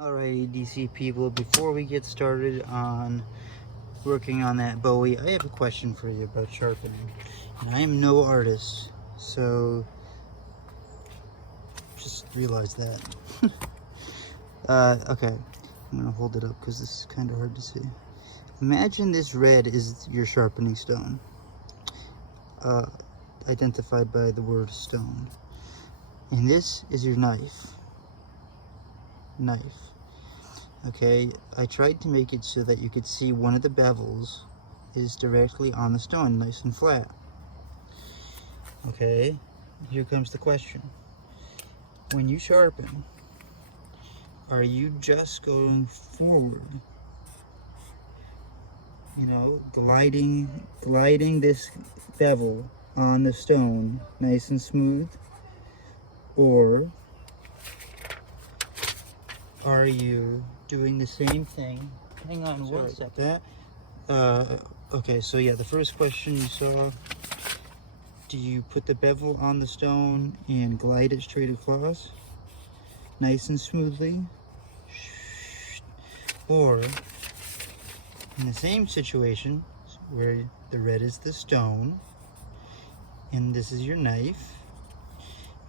Alright, EDC people, before we get started on working on that Bowie, I have a question for you about sharpening. And I am no artist, so just realize that. Okay, I'm gonna hold it up because this is kind of hard to see. Imagine this red is your sharpening stone, identified by the word stone. And this is your knife. Okay, I tried to make it so that you could see one of the bevels is directly on the stone, nice and flat. Okay, here comes the question. When you sharpen, are you just going forward? You know, gliding this bevel on the stone, nice and smooth? Or are you doing the same thing? Hang on one second. Okay, so yeah, the first question you saw, do you put the bevel on the stone and glide it straight across, nice and smoothly? Or, in the same situation, where the red is the stone, and this is your knife,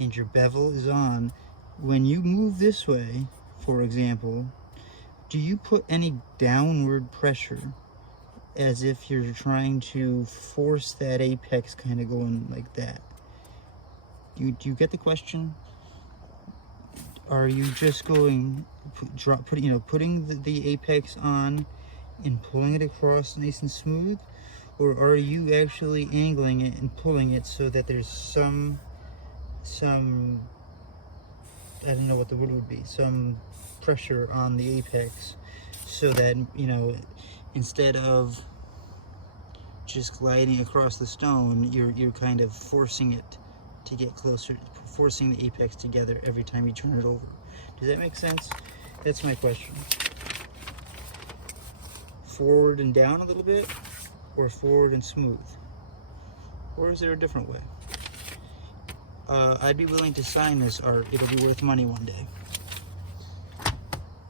and your bevel is on, when you move this way, for example, do you put any downward pressure as if you're trying to force that apex kind of going like that? Do you get the question? Are you just going, putting the apex on and pulling it across nice and smooth? Or are you actually angling it and pulling it so that there's some I don't know what the word would be, some pressure on the apex, so that, you know, instead of just gliding across the stone, you're kind of forcing it to get closer, forcing the apex together every time you turn it over. Does that make sense? That's my question. Forward and down a little bit, or forward and smooth? Or is there a different way? I'd be willing to sign this art. It'll be worth money one day.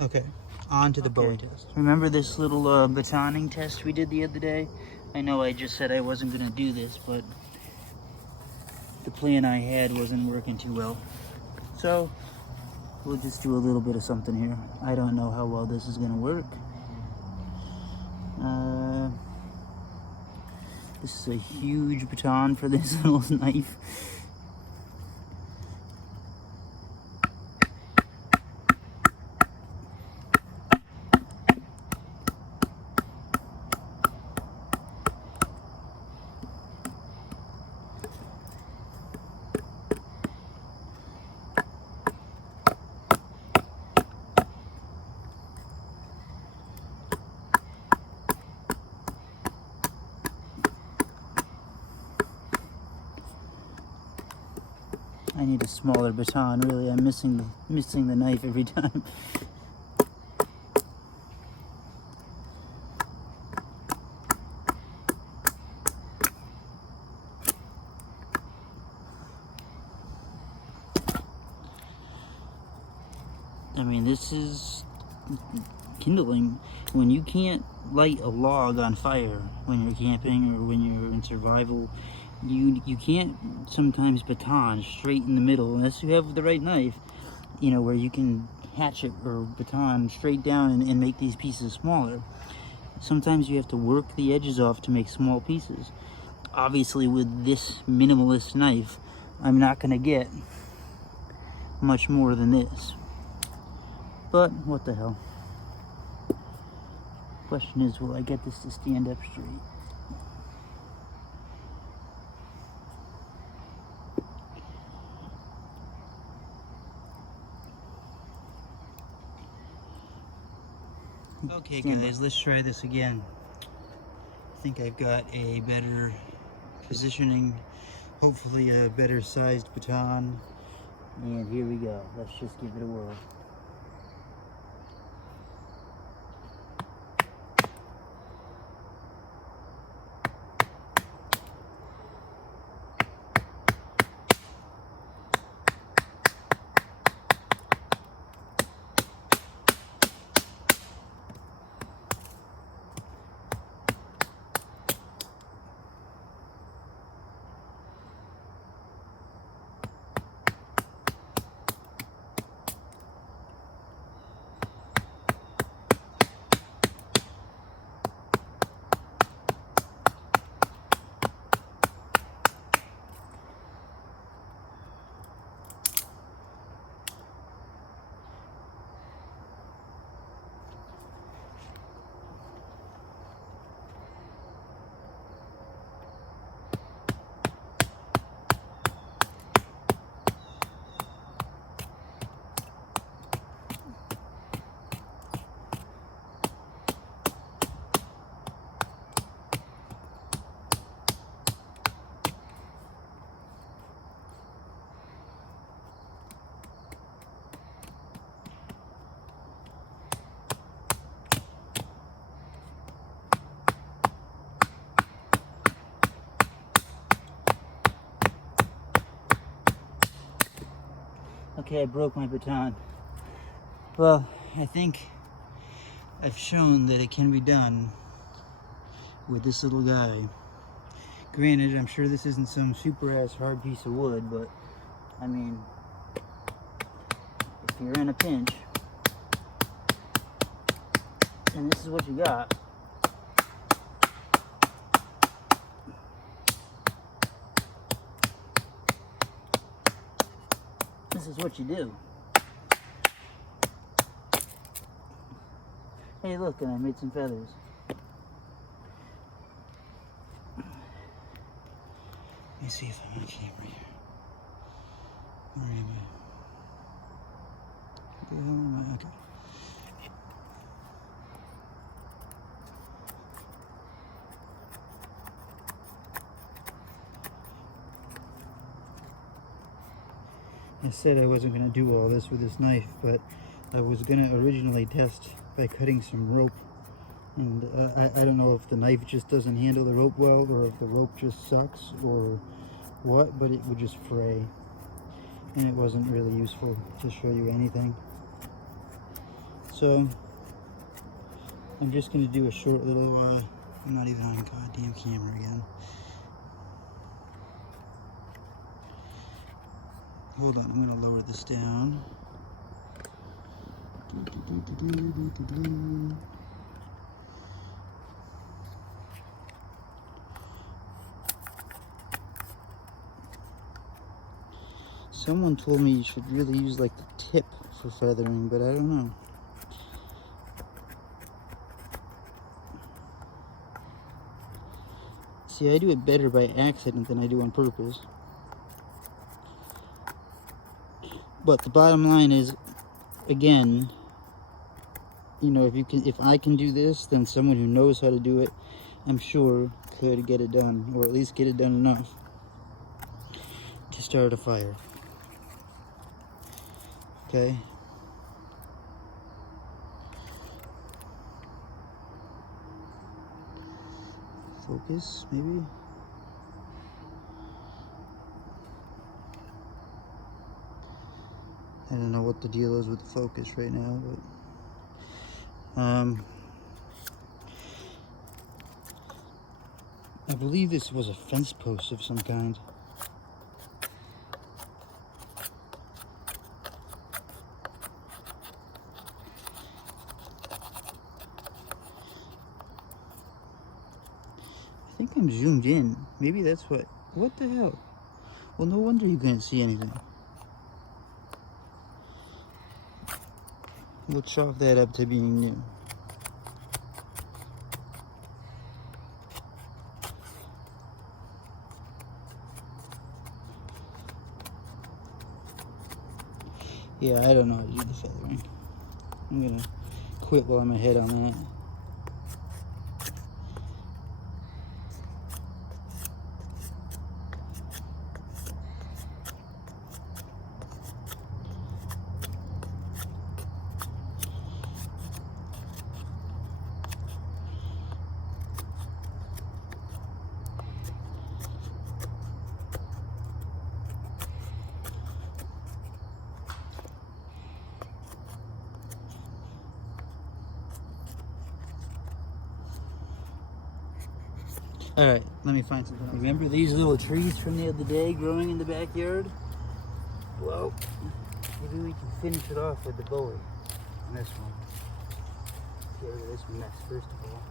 Okay, on to the Bowie test. Remember this little batoning test we did the other day? I know I just said I wasn't going to do this, but the plan I had wasn't working too well. So, we'll just do a little bit of something here. I don't know how well this is going to work. This is a huge baton for this little knife. I need a smaller baton, really. I'm missing the knife every time. I mean, this is kindling. When you can't light a log on fire when you're camping or when you're in survival, you can't sometimes baton straight in the middle unless you have the right knife, you know, where you can hatchet or baton straight down and make these pieces smaller. Sometimes you have to work the edges off to make small pieces. Obviously, with this minimalist knife, I'm not going to get much more than this. But what the hell? Question is, will I get this to stand up straight? Okay guys, let's try this again. I think I've got a better positioning, hopefully a better sized baton. And here we go. Let's just give it a whirl. Okay, I broke my baton. Well, I think I've shown that it can be done with this little guy. Granted, I'm sure this isn't some super ass hard piece of wood, but I mean, if you're in a pinch and this is what you got, this is what you do. Hey, look, and I made some feathers. Let me see if I'm on camera here. Where am I? Where the hell am I? Okay. I said I wasn't going to do all this with this knife, but I was going to originally test by cutting some rope. And I don't know if the knife just doesn't handle the rope well, or if the rope just sucks, or what, but it would just fray. And it wasn't really useful to show you anything. So, I'm just going to do a short little, I'm not even on goddamn camera again. Hold on, I'm going to lower this down. Someone told me you should really use like the tip for feathering, but I don't know. See, I do it better by accident than I do on purpose. But the bottom line is, again, you know, if I can do this, then someone who knows how to do it, I'm sure, could get it done, or at least get it done enough to start a fire. Okay. Focus, maybe. I don't know what the deal is with the focus right now, but I believe this was a fence post of some kind. I think I'm zoomed in. Maybe that's what the hell? Well, no wonder you couldn't see anything. We'll chalk that up to being new. Yeah, I don't know how to do the feathering. I'm gonna quit while I'm ahead on that. Alright, let me find something else. Remember these little trees from the other day growing in the backyard? Well, maybe we can finish it off with the bowie on this one. Get rid of this mess first of all.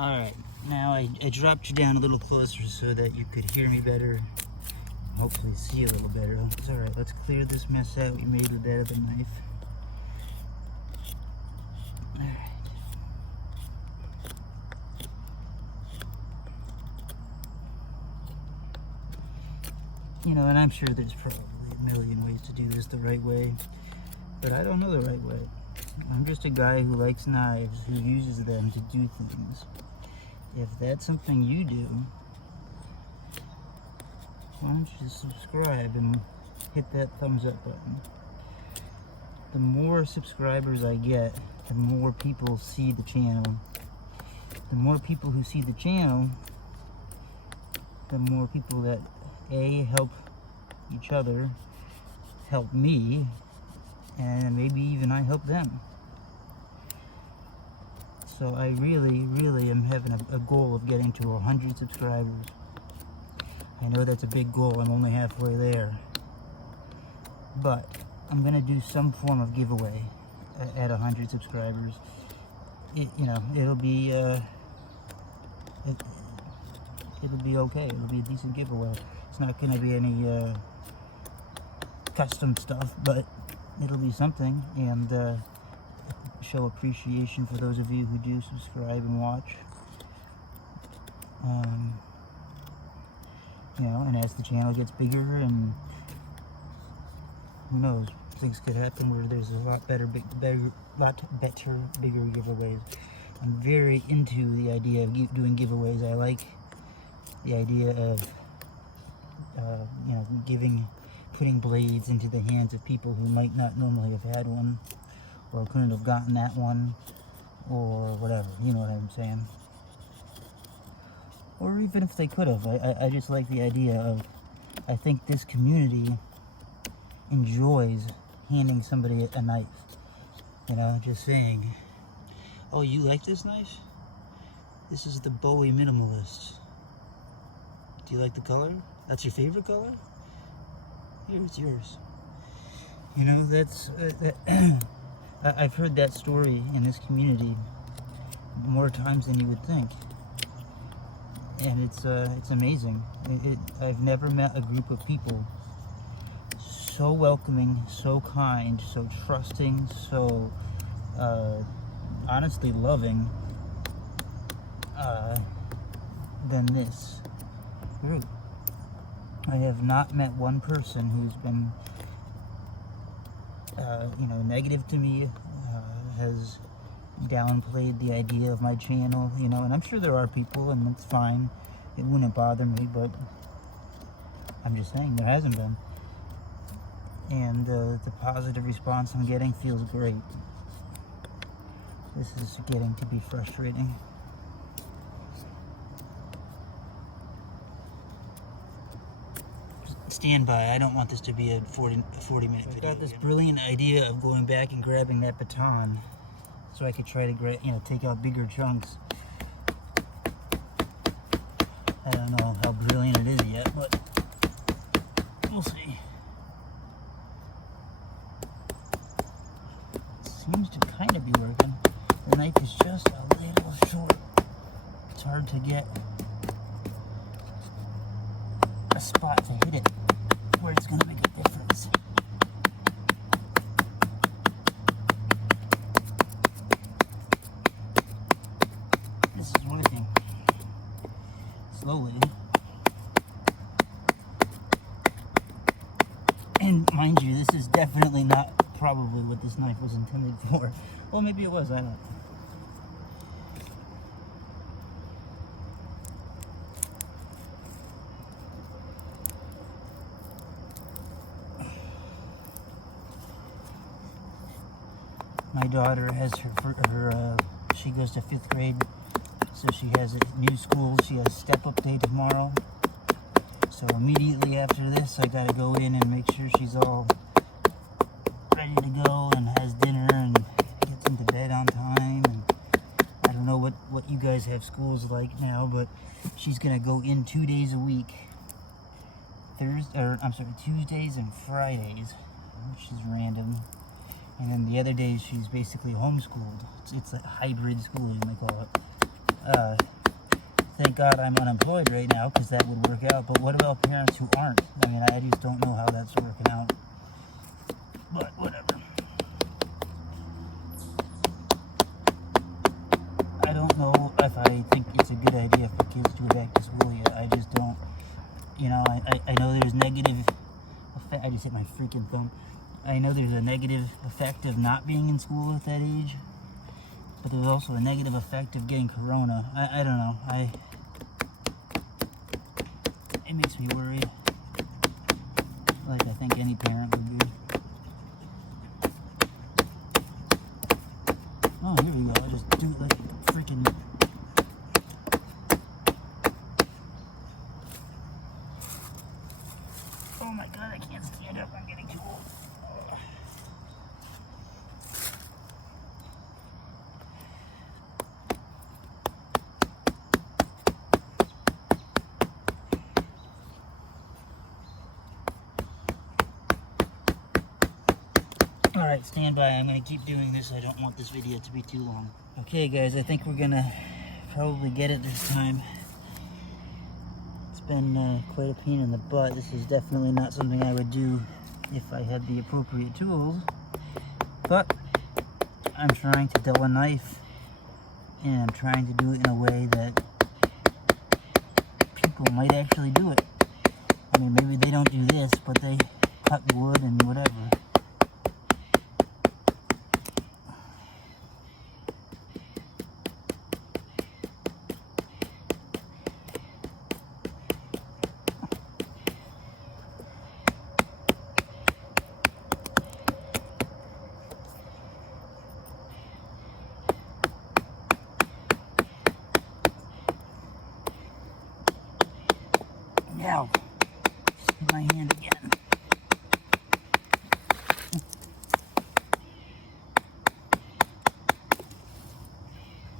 Alright, now I dropped you down a little closer so that you could hear me better, hopefully see a little better. It's alright, let's clear this mess out we made with that other knife. Alright. You know, and I'm sure there's probably a million ways to do this the right way, but I don't know the right way. I'm just a guy who likes knives, who uses them to do things. If that's something you do, why don't you subscribe and hit that thumbs up button. The more subscribers I get, the more people see the channel. The more people who see the channel, the more people that help each other, help me, and maybe even I help them. So I really am having a goal of getting to 100 subscribers. I know that's a big goal, I'm only halfway there. But I'm gonna do some form of giveaway at 100 subscribers. It'll be okay. It'll be a decent giveaway. It's not gonna be any custom stuff, but it'll be something, and show appreciation for those of you who do subscribe and watch. And as the channel gets bigger, and who knows, things could happen where there's a lot better, bigger giveaways. I'm very into the idea of doing giveaways. I like the idea of putting blades into the hands of people who might not normally have had one, or couldn't have gotten that one, or whatever, you know what I'm saying? Or even if they could have, I just like the idea of, I think this community enjoys handing somebody a knife, just saying, oh, you like this knife? This is the Bowie Minimalist. Do you like the color? That's your favorite color? Here, it's yours. That's I've heard that story in this community more times than you would think, and it's amazing. I've never met a group of people so welcoming, so kind, so trusting, so honestly loving than this group. I have not met one person who's been negative to me, has downplayed the idea of my channel, and I'm sure there are people, and it's fine, it wouldn't bother me, but I'm just saying there hasn't been. And the positive response I'm getting feels great. This is getting to be frustrating. Stand by, I don't want this to be a 40-minute video. I got this brilliant idea of going back and grabbing that baton so I could try to take out bigger chunks. I don't know how brilliant it is yet, but we'll see. It seems to kind of be working. The knife is just a little short. It's hard to get a spot to hit it where it's going to make a difference. This is working slowly. And mind you, this is definitely not probably what this knife was intended for. Well, maybe it was, I don't know. My daughter has she goes to 5th grade, so she has a new school. She has step-up day tomorrow. So immediately after this, I gotta go in and make sure she's all ready to go and has dinner and gets into bed on time. And I don't know what you guys have schools like now, but she's gonna go in 2 days a week. Tuesdays and Fridays, which is random. And then the other days she's basically homeschooled. It's like hybrid schooling, they call it. Thank God I'm unemployed right now, because that would work out. But what about parents who aren't? I mean, I just don't know how that's working out. But whatever. I don't know if I think it's a good idea for kids to go back to school yet. I just don't. I know there's negative effect. I just hit my freaking thumb. I know there's a negative effect of not being in school at that age, but there's also a negative effect of getting corona. I don't know. It makes me worried. like I think any parent would do. Oh, here we go. I'll just do it like freaking. Oh my god, I can't stand up. I'm getting too old. Alright, stand by. I'm going to keep doing this. I don't want this video to be too long. Okay, guys, I think we're going to probably get it this time. It's been quite a pain in the butt. This is definitely not something I would do if I had the appropriate tools. But I'm trying to dull a knife, and I'm trying to do it in a way that people might actually do it. I mean, maybe they don't do this, but they cut wood and whatever. Now, hit my hand again.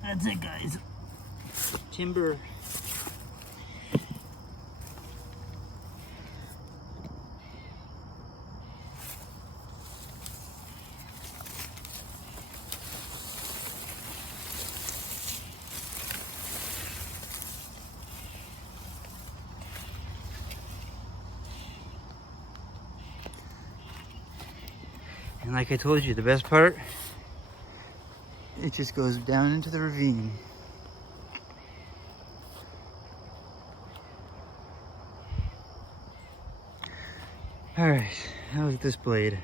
That's it, guys. Timber. And like I told you, the best part, it just goes down into the ravine. Alright, how's this blade?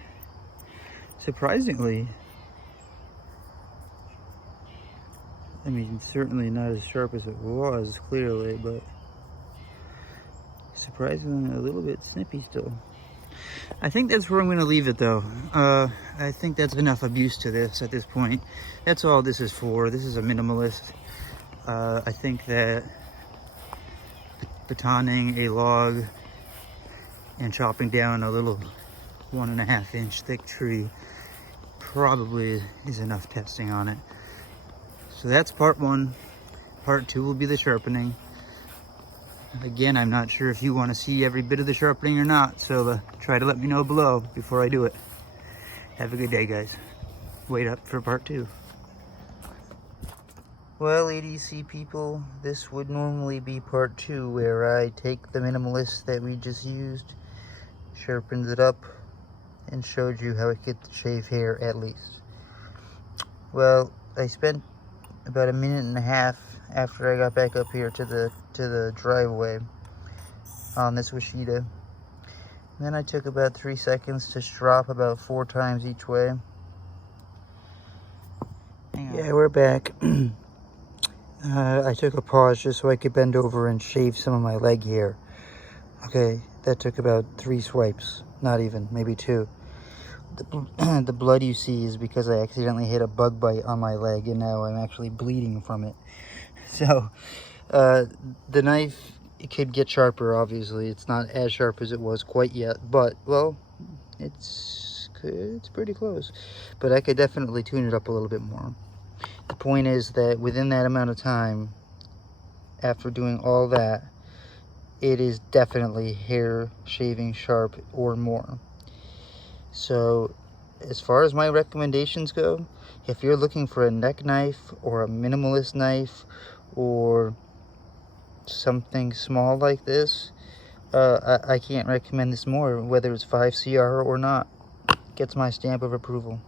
Surprisingly, I mean, certainly not as sharp as it was, clearly, but surprisingly a little bit snippy still. I think that's where I'm going to leave it, though. I think that's enough abuse to this at this point. That's all this is for. This is a minimalist. I think that batoning a log and chopping down a little 1.5 inch thick tree probably is enough testing on it. So that's part one. Part two will be the sharpening. Again, I'm not sure if you want to see every bit of the sharpening or not, so try to let me know below before I do it. Have a good day, guys. Wait up for part two. Well, EDC people, this would normally be part two, where I take the minimalist that we just used, sharpened it up, and showed you how it gets shave hair at least. Well, I spent about 1.5 minutes after I got back up here to the driveway on this Washita. And then I took about 3 seconds to strop about 4 times each way. Yeah, we're back. I took a pause just so I could bend over and shave some of my leg hair. Okay, that took about 3 swipes, not even, maybe 2. The blood you see is because I accidentally hit a bug bite on my leg, and now I'm actually bleeding from it. So, the knife, it could get sharper, obviously. It's not as sharp as it was quite yet, but, well, it's pretty close. But I could definitely tune it up a little bit more. The point is that within that amount of time, after doing all that, it is definitely hair shaving sharp or more. So, as far as my recommendations go, if you're looking for a neck knife or a minimalist knife or something small like this, I can't recommend this more, whether it's 5CR or not. Gets my stamp of approval.